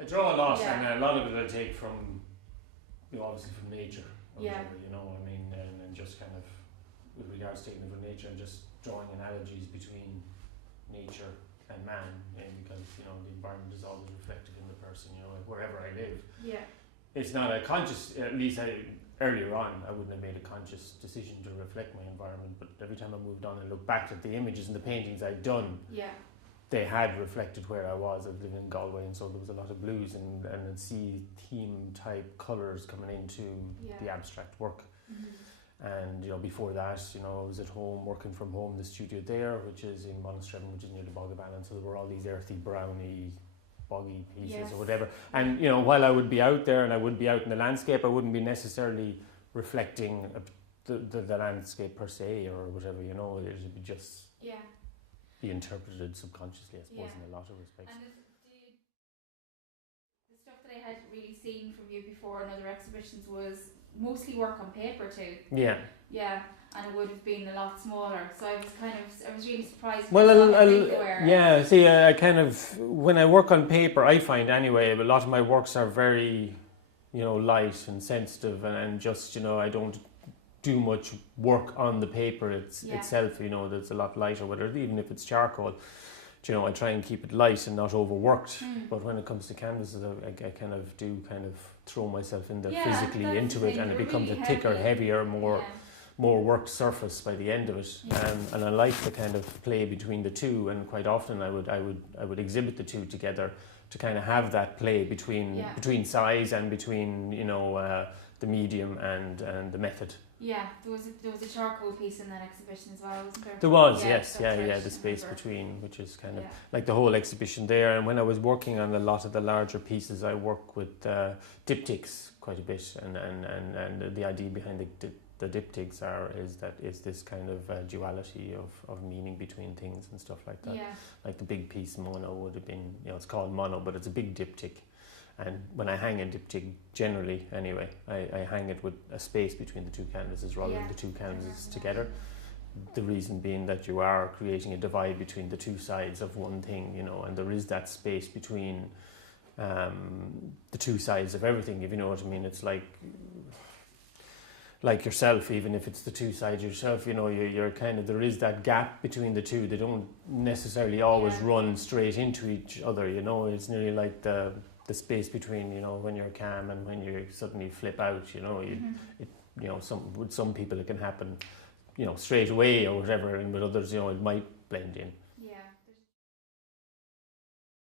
I draw a lot, and a lot of it I take from, obviously from nature. Or whatever, I mean, and just kind of, with regards to taking it from nature, and just drawing analogies between nature and man, because, the environment is always reflected in the person, like wherever I live. Yeah. It's not a conscious, at least earlier on, I wouldn't have made a conscious decision to reflect my environment, but every time I moved on and looked back at the images and the paintings I'd done, they had reflected where I was. I was living in Galway, and so there was a lot of blues and sea theme type colours coming into the abstract work. And before that, I was at home working from home, the studio there, which is in Monasterevin, which is near the Bog of Allen. So there were all these earthy, browny, boggy pieces or whatever. And while I would be out there and I would be out in the landscape, I wouldn't be necessarily reflecting the landscape per se or whatever. It would be just be interpreted subconsciously, I suppose, in a lot of respects. And the stuff that I had really seen from you before in other exhibitions was mostly work on paper too. Yeah. Yeah, and it would have been a lot smaller. So I was really surprised. Well, I kind of, when I work on paper, I find anyway, a lot of my works are very, light and sensitive, and just, I don't do much work on the paper itself, that's a lot lighter, even if it's charcoal. I try and keep it light and not overworked. But when it comes to canvases, I kind of throw myself in there physically into it, and it becomes really a thicker, heavier, more worked surface by the end of it. And I like the kind of play between the two, and quite often I would exhibit the two together to kind of have that play between size and between the medium and the method. Yeah, there was a charcoal piece in that exhibition as well, wasn't there? There was, yes, the space between, which is kind of like the whole exhibition there. And when I was working on a lot of the larger pieces, I work with diptychs quite a bit, and the idea behind the diptychs is this kind of duality of meaning between things and stuff like that. Yeah. Like the big piece mono would have been, it's called mono, but it's a big diptych. And when I hang a diptych, generally anyway, I hang it with a space between the two canvases rather than the two canvases together. The reason being that you are creating a divide between the two sides of one thing, and there is that space between the two sides of everything, if you know what I mean. It's like yourself, even if it's the two sides of yourself, you're kind of, there is that gap between the two. They don't necessarily always run straight into each other, It's nearly like the space between, when you're calm and when you suddenly flip out, with some people it can happen, straight away or whatever, and with others, it might blend in.